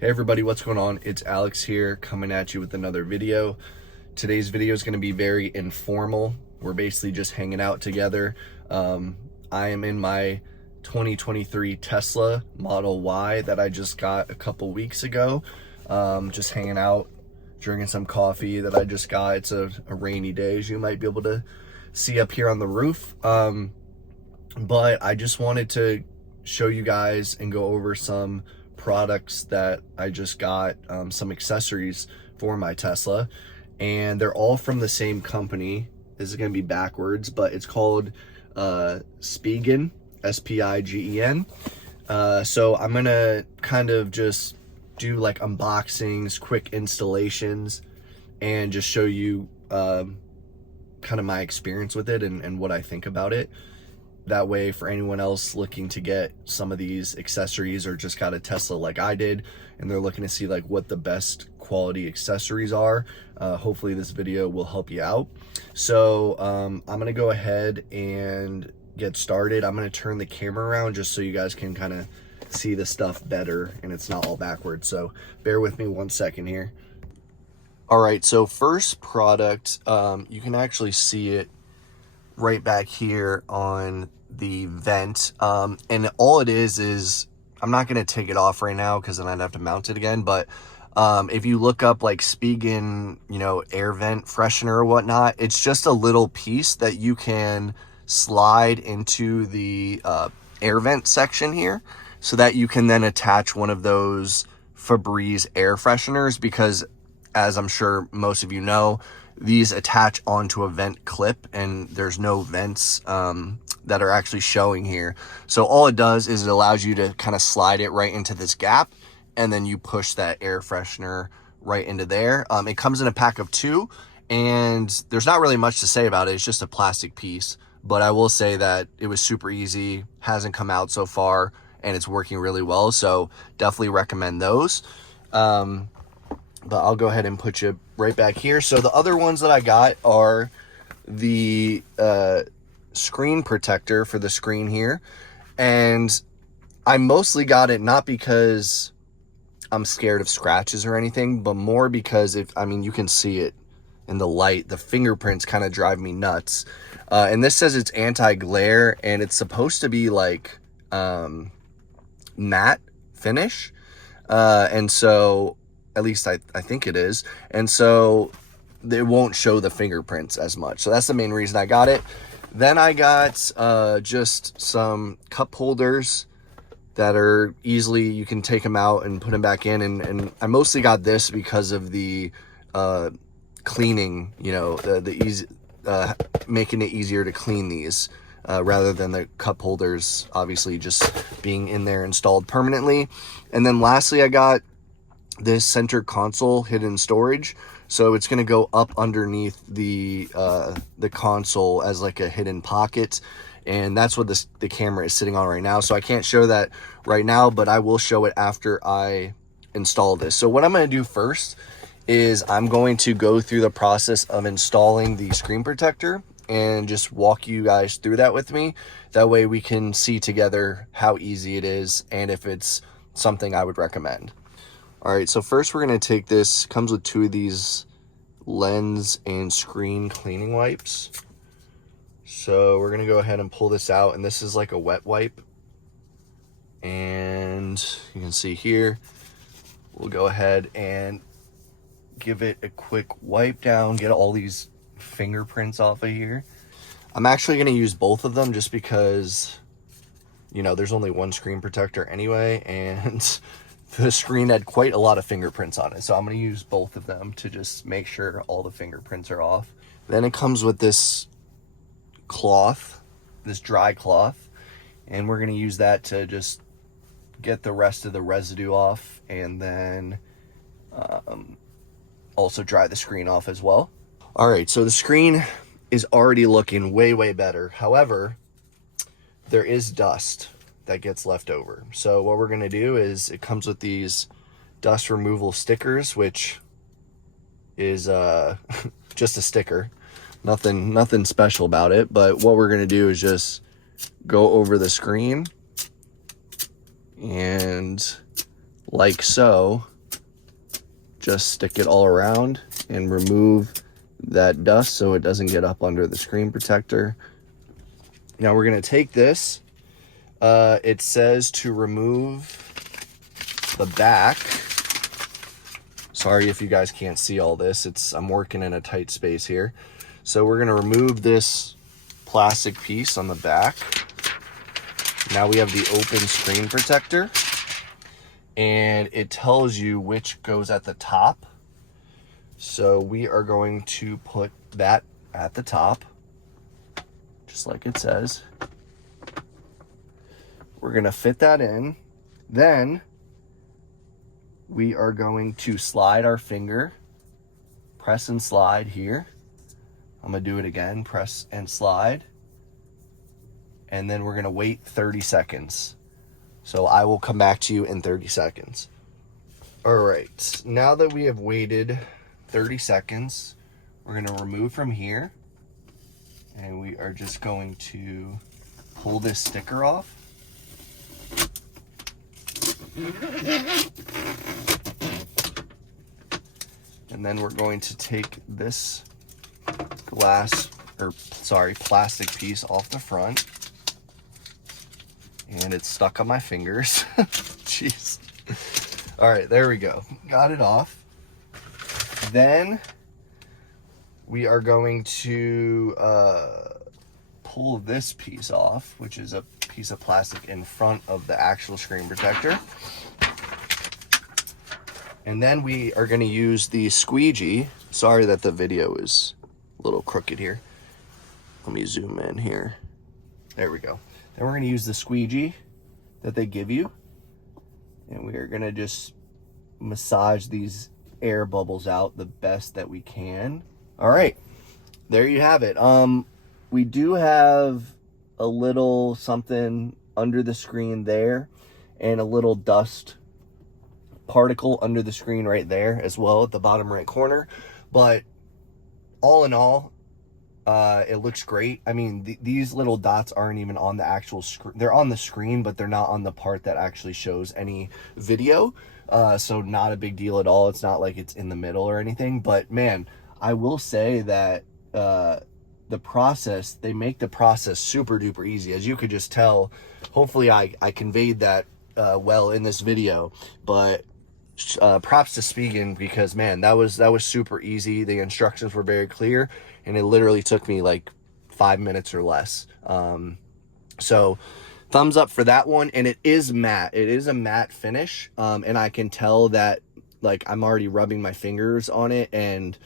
Hey everybody, what's going on? It's Alex here coming at you with another video. Today's video is going to be very informal. We're basically just hanging out together. I am in my 2023 Tesla Model Y that I just got a couple weeks ago. Just hanging out, drinking some coffee that I just got. It's a rainy day, as you might be able to see up here on the roof. But I just wanted to show you guys and go over some products that I just got, some accessories for my Tesla, and they're all from the same company. This is going to be backwards, but it's called Spigen, S-P-I-G-E-N. So I'm going to kind of just do like unboxings, quick installations, and just show you kind of my experience with it and what I think about it. That way, for anyone else looking to get some of these accessories or just got a Tesla like I did and they're looking to see like what the best quality accessories are, hopefully this video will help you out. So I'm gonna go ahead and get started. I'm gonna turn the camera around just so you guys can kind of see the stuff better and it's not all backwards, so bear with me 1 second here. All right, so first product, you can actually see it right back here on the vent, and all it is I'm not going to take it off right now because then I'd have to mount it again, but if you look up like Spigen, air vent freshener or whatnot, it's just a little piece that you can slide into the air vent section here so that you can then attach one of those Febreze air fresheners, because as I'm sure most of you know, these attach onto a vent clip and there's no vents that are actually showing here. So all it does is it allows you to kind of slide it right into this gap, and then you push that air freshener right into there. It comes in a pack of 2, and there's not really much to say about it. It's just a plastic piece, but I will say that it was super easy, hasn't come out so far, and it's working really well. So definitely recommend those. But I'll go ahead and put you right back here. So the other ones that I got are the screen protector for the screen here. And I mostly got it not because I'm scared of scratches or anything, but more because you can see it in the light. The fingerprints kind of drive me nuts. And this says it's anti-glare, and it's supposed to be like matte finish. And so at least I think it is. And so it won't show the fingerprints as much. So that's the main reason I got it. Then I got just some cup holders that are easily, you can take them out and put them back in. And I mostly got this because of the cleaning, the easy, making it easier to clean these rather than the cup holders obviously just being in there installed permanently. And then lastly, I got this center console hidden storage, so it's going to go up underneath the console as like a hidden pocket, and that's what the camera is sitting on right now. So I can't show that right now, but I will show it after I install this. So what I'm going to do first is I'm going to go through the process of installing the screen protector and just walk you guys through that with me. That way we can see together how easy it is and if it's something I would recommend. All right, so first we're gonna take this, comes with 2 of these lens and screen cleaning wipes. So we're gonna go ahead and pull this out, and this is like a wet wipe. And you can see here, we'll go ahead and give it a quick wipe down, get all these fingerprints off of here. I'm actually gonna use both of them just because, there's only one screen protector anyway, and the screen had quite a lot of fingerprints on it. So I'm going to use both of them to just make sure all the fingerprints are off. Then it comes with this cloth, this dry cloth, and we're going to use that to just get the rest of the residue off, and then also dry the screen off as well. All right, so the screen is already looking way, way better. However, there is dust that gets left over. So what we're going to do is, it comes with these dust removal stickers, which is just a sticker, nothing special about it. But what we're going to do is just go over the screen and like so. Just stick it all around and remove that dust so it doesn't get up under the screen protector. Now we're going to take this. It says to remove the back. Sorry if you guys can't see all this. I'm working in a tight space here. So we're going to remove this plastic piece on the back. Now we have the open screen protector, and it tells you which goes at the top. So we are going to put that at the top, just like it says. We're going to fit that in. Then we are going to slide our finger, press and slide here. I'm going to do it again, press and slide. And then we're going to wait 30 seconds. So I will come back to you in 30 seconds. All right, now that we have waited 30 seconds, we're going to remove from here. And we are just going to pull this sticker off. And then we're going to take this plastic piece off the front. And it's stuck on my fingers. Jeez. All right, there we go. Got it off. Then we are going to pull this piece off, which is a piece of plastic in front of the actual screen protector. And then we are going to use the squeegee. Sorry that the video is a little crooked here. Let me zoom in here. There we go. Then we're going to use the squeegee that they give you. And we are going to just massage these air bubbles out the best that we can. All right. There you have it. We do have a little something under the screen there and a little dust particle under the screen right there as well at the bottom right corner. But all in all, it looks great. I mean, these little dots aren't even on the actual screen. They're on the screen, but they're not on the part that actually shows any video. So not a big deal at all. It's not like it's in the middle or anything. But man, I will say that they make the process super duper easy. As you could just tell, hopefully I conveyed that well in this video. But props to Spigen, because man, that was super easy. The instructions were very clear, and it literally took me like 5 minutes or less. So thumbs up for that one. And it is matte. It is a matte finish. And I can tell that, like, I'm already rubbing my fingers on it, and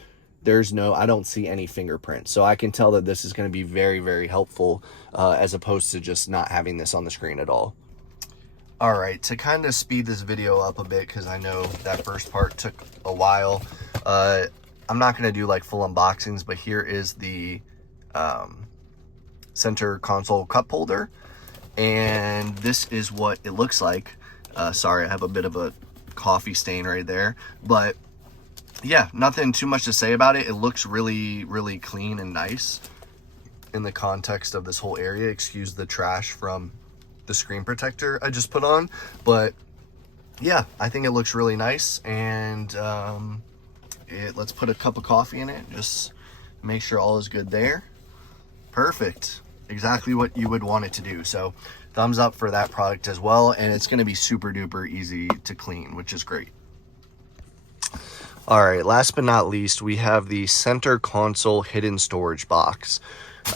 I don't see any fingerprints. So I can tell that this is going to be very, very helpful, as opposed to just not having this on the screen at all. All right, to kind of speed this video up a bit, because I know that first part took a while, I'm not going to do like full unboxings, but here is the center console cup holder, and this is what it looks like. Sorry, I have a bit of a coffee stain right there, but yeah, nothing too much to say about it. It looks really, really clean and nice in the context of this whole area. Excuse the trash from the screen protector I just put on, but yeah, I think it looks really nice. And let's put a cup of coffee in it, just make sure all is good there. Perfect, exactly what you would want it to do. So thumbs up for that product as well, and it's going to be super duper easy to clean, which is great. All right, last but not least, we have the center console hidden storage box.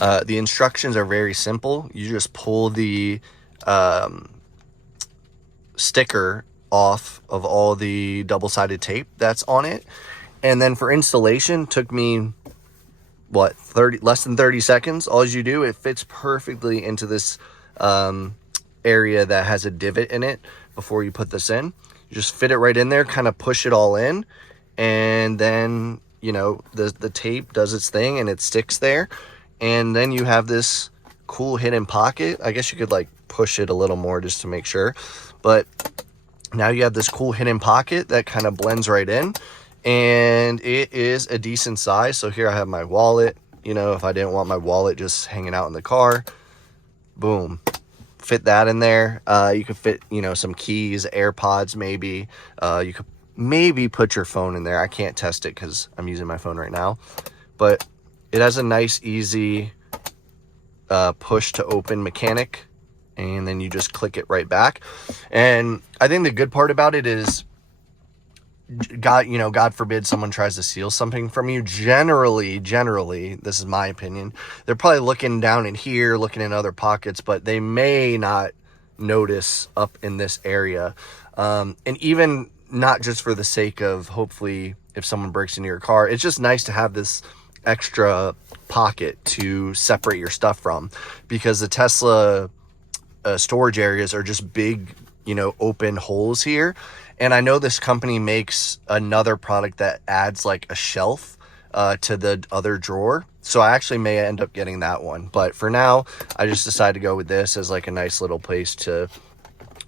The instructions are very simple. You just pull the sticker off of all the double-sided tape that's on it, and then for installation took me less than 30 seconds. All you do, it fits perfectly into this area that has a divot in it. Before you put this in, you just fit it right in there, kind of push it all in, and then the tape does its thing and it sticks there. And then you have this cool hidden pocket. I guess you could like push it a little more just to make sure, but now you have this cool hidden pocket that kind of blends right in, and it is a decent size. So here I have my wallet. If I didn't want my wallet just hanging out in the car, boom, fit that in there. You could fit, you know, some keys, AirPods maybe. You could maybe put your phone in there. I can't test it because I'm using my phone right now. But it has a nice, easy push to open mechanic. And then you just click it right back. And I think the good part about it is, God forbid someone tries to steal something from you. Generally, this is my opinion, they're probably looking down in here, looking in other pockets, but they may not notice up in this area. And even not just for the sake of, hopefully, if someone breaks into your car, it's just nice to have this extra pocket to separate your stuff from, because the Tesla storage areas are just big, open holes here. And I know this company makes another product that adds like a shelf to the other drawer. So I actually may end up getting that one. But for now, I just decided to go with this as like a nice little place to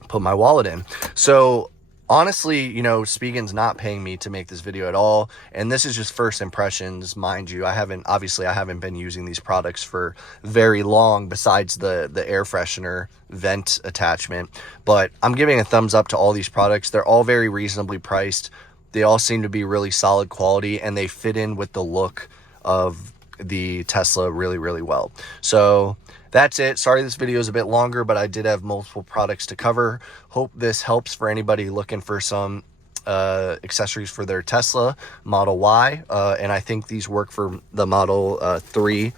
put my wallet in. So honestly, Spigen's not paying me to make this video at all. And this is just first impressions, mind you. I haven't been using these products for very long, besides the air freshener vent attachment. But I'm giving a thumbs up to all these products. They're all very reasonably priced. They all seem to be really solid quality, and they fit in with the look of the Tesla really, really well. So that's it. Sorry this video is a bit longer, but I did have multiple products to cover. Hope this helps for anybody looking for some accessories for their Tesla Model Y. And I think these work for the Model 3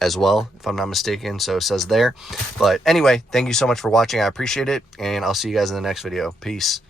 as well, if I'm not mistaken. So it says there. But anyway, thank you so much for watching. I appreciate it. And I'll see you guys in the next video. Peace.